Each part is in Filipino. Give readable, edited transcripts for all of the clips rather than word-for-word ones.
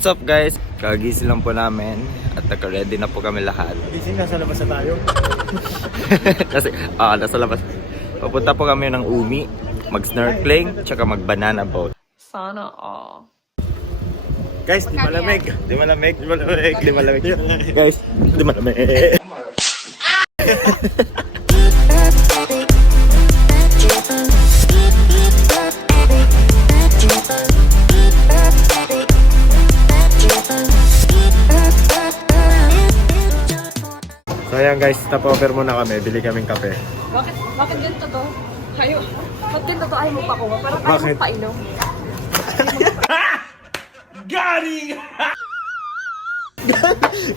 What's up guys? Kagising lang po namin at naka-ready na po kami lahat. Gising, nasa labas na tayo. Nasa labas. Papunta po kami ng Umi, mag-snorkeling, tsaka mag-banana boat. Sana all. Guys, di malamig. Di malamig, di malamig, di malamig. Guys, di malamig. So ayan guys, stop-over muna kami. Bili kaming kape. Bakit ganito to? Hayo. Ba't ganito to? Ayaw mo pa kuha? Parang ayaw Bakit? mo painom.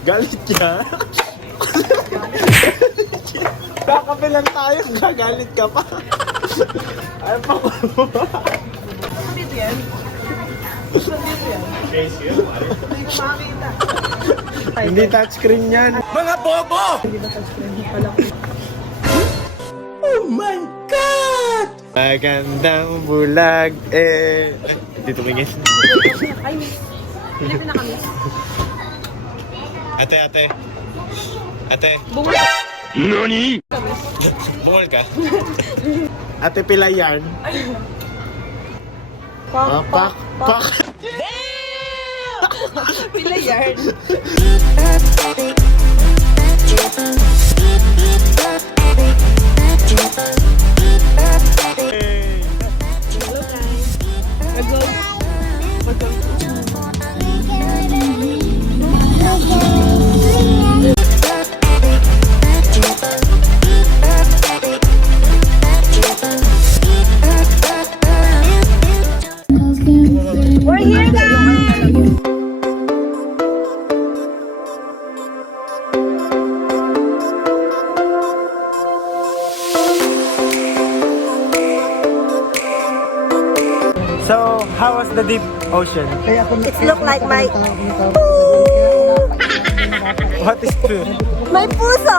Galit ka? Kakape lang tayo, gagalit ka pa. Ayaw pa ko. Saan dito yan? Saan dito yan? Hindi ko makakita. Hindi touchscreen yan. Mga bobo! Oh my God! Magandang bulag eh. Hindi tumingin. Ay, miss. Hindi ko nakamiss. Ate. Bungol. Nani? Bungol ka? Ate Pilayan. Pak. Pila yarn. We're here guys! So, how was the deep ocean? It look like my What is food? my puso.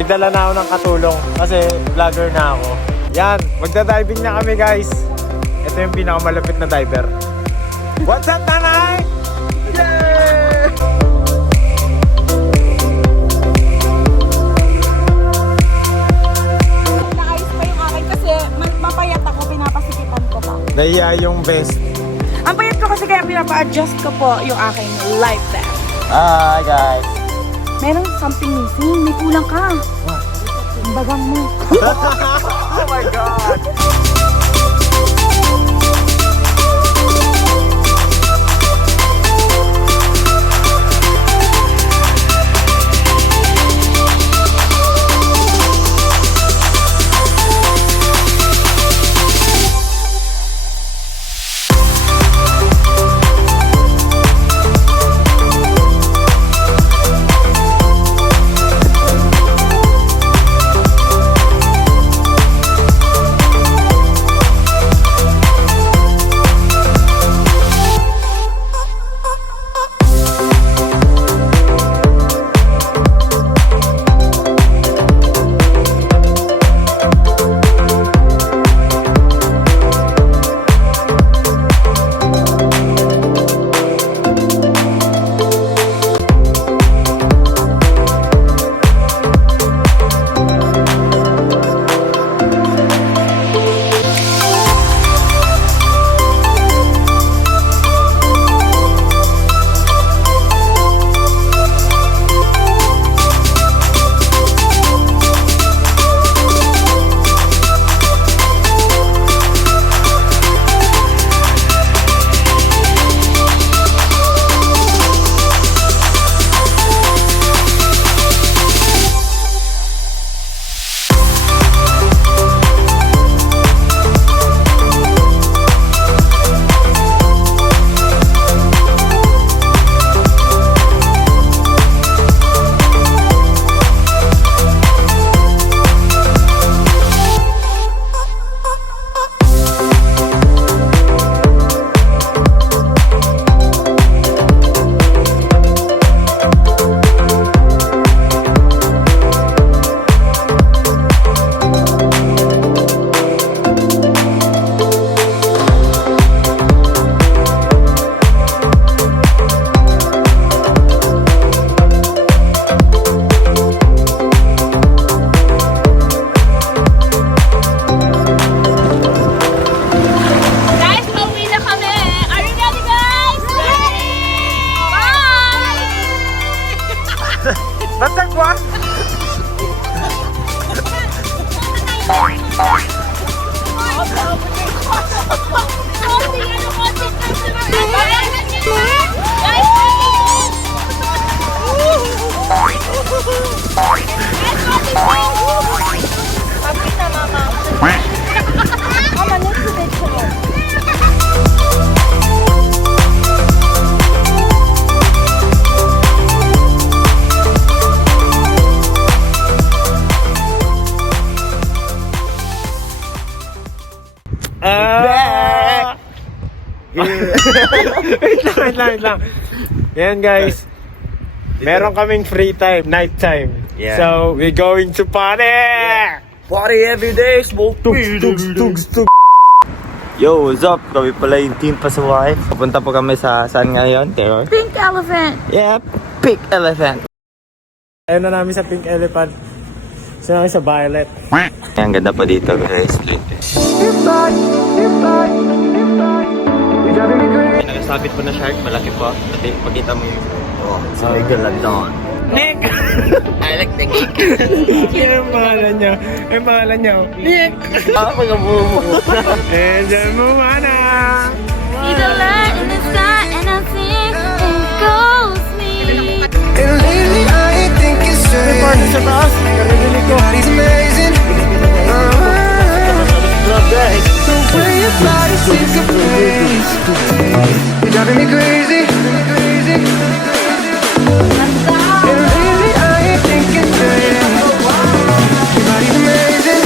Nagdala na ako ng katulong kasi vlogger na ako. Yan, magda-diving na kami guys. Ito yung pinakamalapit na diver. What's up, nanay? Yay! Naayos pa yung akin kasi mapayat ako, pinapasikipan ko pa. Nahiya yung best. Ang payat ko kasi kaya pinapa-adjust ko po yung aking life vest. Hi guys. Meron something missing, may kulang ka. Ang bagang mo. Oh my God. Natagwan! Mama, next picture. Wait lang. Yan guys. Meron kaming free time, night time. Yeah. So, we're going to party! Party every day, smoke Tugs. Yo, what's up? Kami pala yung team Pasaway. Papunta po kami sa saan ngayon, Terror? Pink elephant. Yeah, Pink Elephant. Ayun na namin sa Pink Elephant. So, namin sa Violet. Ang ganda pa dito, guys. May nakasabit po na shark, malaki po. Pati, pagkita mo yung... Oh, si Miguel Landon. Nick! I like Nick. Yung pangalan niya. Nick! Ako nga mo. And then, Moana! See the light in the sky and I sing and goes me. And lately I think it's strange. Party sa taas. Narinig ko. Body's amazing. The way your body takes a place. You're driving me crazy. And lately I think it's strange. Your body's amazing.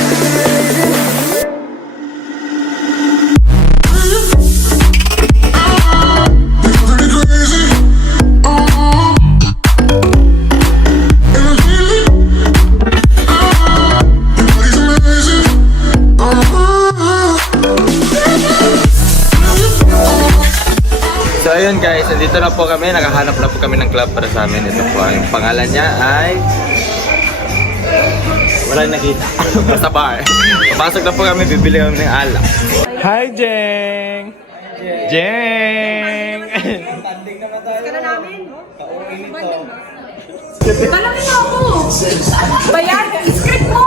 So ayun guys, nandito na po kami, nakahanap na po kami ng club para sa amin. Ito po, yung pangalan niya ay... Walang nakita. Basta bar. Papasok na po kami, bibili kami ng alak. Hi, Jeng! Jeng! Malaki na ako. Bayan, script mo.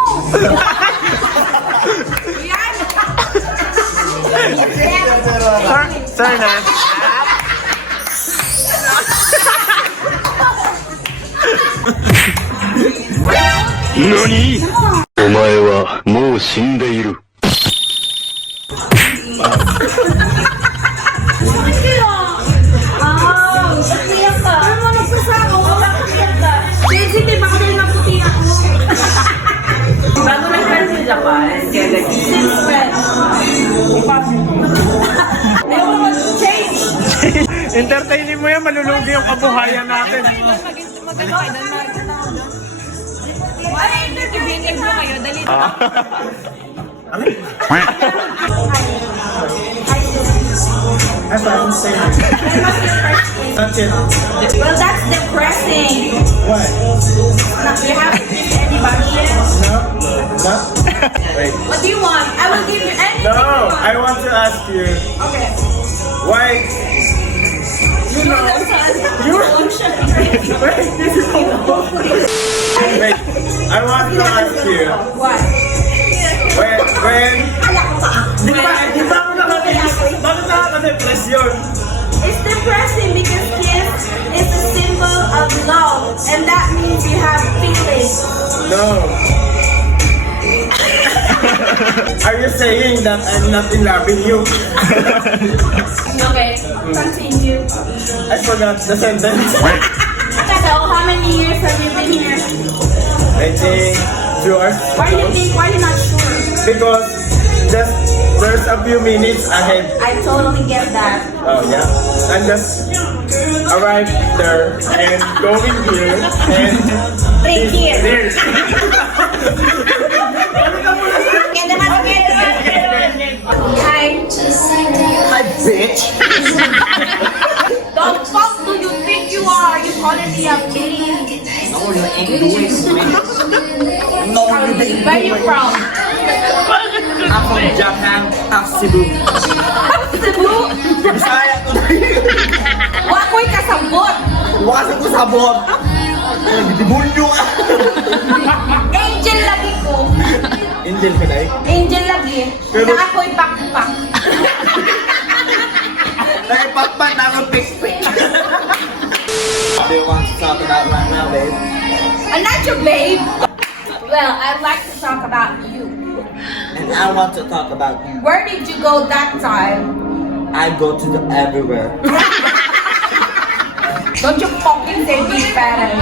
Sorry na. NANI?お前はもう死んでいる。 Sensitive ako dahil maputi ako. Bago nag-friend sa Japan, kaya nag-six friends. Change! Entertainin mo yan, malulugi yung kabuhayan natin. Wala interviewin ko kayo, dali. Well, that's depressing. What? You haven't kissed anybody yet? No? Wait. What do you want? I will give you anything No, you want. I want to ask you, Okay. why... You know, wait, I want to ask you, What? when... Di ba ako bakit nakaka-depress yun? It's depressing because kiss is a symbol of love, and that means you have feelings. No. Are you saying that I'm not in love with you? Okay, continue. I forgot the sentence. So, how many years have you been here? I think 2 hours. Why do you think? Why are you not sure? Because there's a few minutes ahead. I totally get that. Oh yeah. I'm just arrived there and going here and Thank you. there. Hi. Hi, bitch! The fuck do you think you are? You calling me a bitch? Where you from? I'm from Japan, half Cebu. Cebu? Bisaya ko na yun. Wakoy kasabot. Wasag ko sabot. Demonyo ka! Angel lagi ko. Angel ka na eh. Angel lagi. Pero- Na ako'y pakpak. Nakipakpak na ako pick-pick. What do you want to talk about right now, babe? I'm not your babe. Well, I'd like to talk about you. And I want to talk about you. Where did you go that time? I go to the everywhere. Don't you fucking say big parent.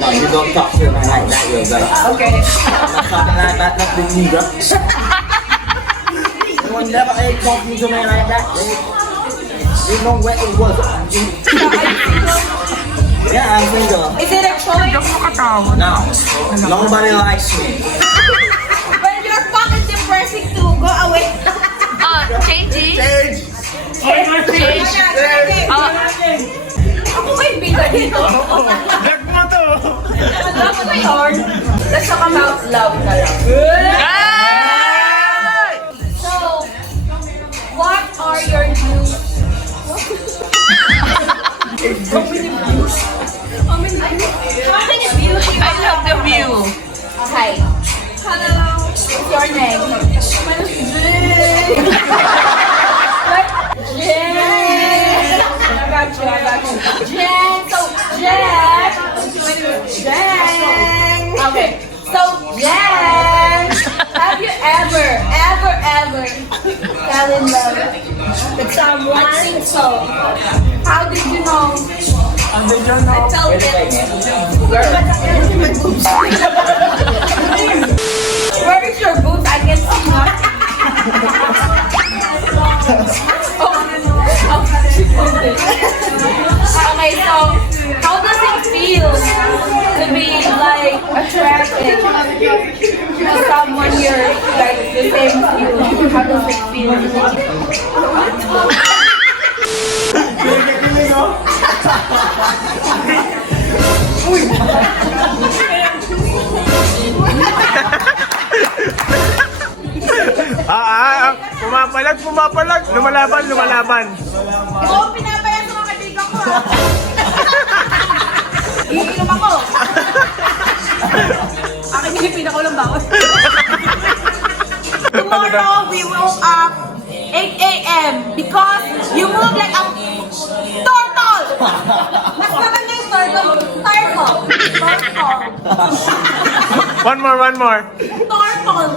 No, you don't talk to me like that, you girl. Okay. I'm not talking like that, not with you, girl. You will never ain't talking to me like that, babe. You know where it was. Yeah, I'm single. Is it a choice? No, nobody likes me. Well, you're fucking depressing too. Go away. Changing. Change! Change. Ako ba yung bida dito? Vlog mo to! Love mo yun? Let's talk about love na lang. So, what are your views? How many views? How many views? I love the view. Hi. Hello. What's your name? Jen. I got you. Jen. So, Jen. Okay. So, Jen, have you ever fell in love with someone? I think so. How did you know? I told it. Where is your boots? I can see nothing. Okay, so how does it feel to be like attracted to someone you're like the same as you? How does it feel? Pumapalag. Lumalaban. Oo, pinapayan sa mga kaibigan ko. Iinom ako. Aking Pilipina ko lang bawat. Tomorrow, we woke up 8 a.m. because you move like a turtle. Mas maganda yung turtle. Turtle. One more. Turtle.